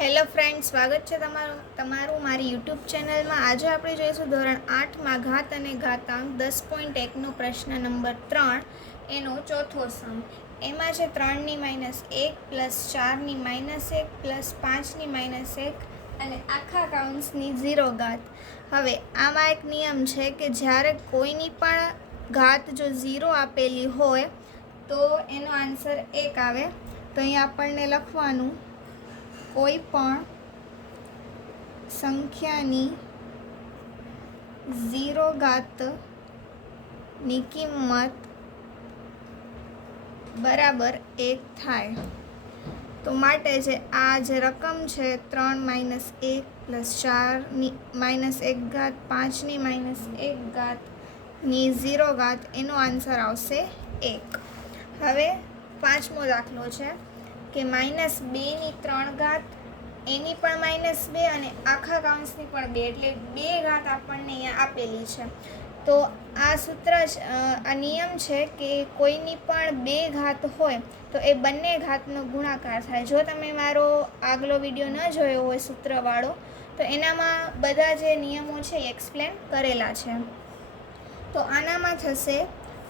Hello friend, સ્વાગત છે તમારું મારી યુટ્યુબ ચેનલમાં. આજે આપણે જોઈશું ધોરણ 8માં ઘાત અને ઘાતાંક 10.1નો પ્રશ્ન નંબર 3, એનો ચોથો સમ. એમાં છે 3 - 1 + 4 - 1 + 5 - 1 અને આખા કાઉન્સની 0 ઘાત. હવે આમાં એક નિયમ છે કે જ્યારે કોઈની પણ ઘાત જો 0 આપેલી હોય તો એનો આન્સર 1 આવે. તો અહીં આપણને લખવાનું કોઈ પણ સંખ્યાની 0 ઘાતની કિંમત બરાબર 1 થાય. તો માટે જે આ જે રકમ છે 3 - 1 + 4 - 1 ઘાત 5 - 1 ઘાતની 0 ઘાત, એનો આન્સર આવશે 1. હવે પાંચમો દાખલો છે કે -2 - 3 ઘાત, એની પણ -2 અને આખા કાઉન્સની પણ 2, એટલે 2 ઘાત આપણને અહીંયા આપેલી છે. તો આ સૂત્ર આ નિયમ છે કે કોઈની પણ 2 ઘાત હોય તો એ બંને ઘાતનો ગુણાકાર થાય. જો તમે મારો આગલો વિડીયો ન જોયો હોય સૂત્રવાળો, તો એનામાં બધા જે નિયમો છે એ એક્સપ્લેન કરેલા છે. તો આનામાં થશે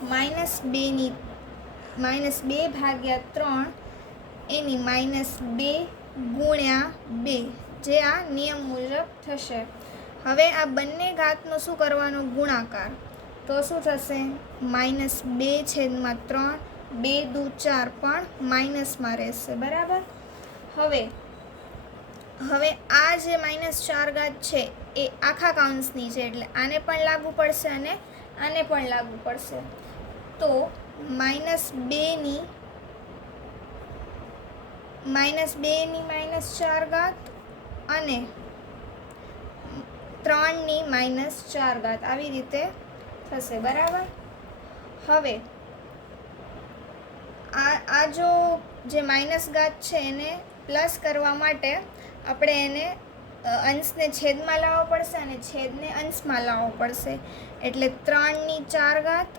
-2 / 3 એની -2 × 2, જે આ નિયમ મુજબ થશે. હવે આ બંને ઘાતનો શું કરવાનો? ગુણાકાર. તો શું થશે? -2/3, 2 દુ 4 પણ માઇનસમાં રહેશે, બરાબર. હવે આ જે -4 ઘાત છે એ આખા કાઉન્સની છે, એટલે આને પણ લાગુ પડશે અને આને પણ લાગુ પડશે. તો -2 ની -4 ઘાત અને 3 ની -4 ઘાત, આવી રીતે થશે, બરાબર. હવે આ જે માઇનસ ઘાત છે એને પ્લસ કરવા માટે આપણે એને અંશને છેદમાં લાવવો પડશે અને છેદને અંશમાં લાવવો પડશે. એટલે 3 ની 4 ઘાત,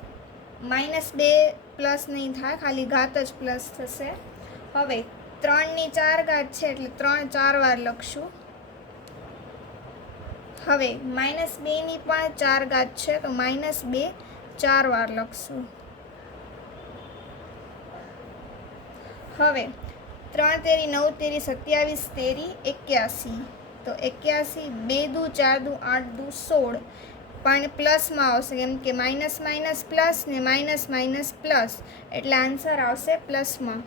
-2 પ્લસ નહીં થાય, ખાલી ઘાત જ પ્લસ થશે. હવે 3 ની 4 ઘાત છે એટલે 3 4 વાર લખશું. હવે -2 ની પણ 4 ઘાત છે તો -2 4 વાર લખશું. હવે 3 તેરી 9 તેરી 27 તેરી 81, તો 81, 2 દુ 4 દુ 8 દુ 16, પણ પ્લસમાં આવશે કેમ કે માઇનસ પ્લસ ને માઇનસ પ્લસ, એટલે આન્સર આવશે પ્લસમાં.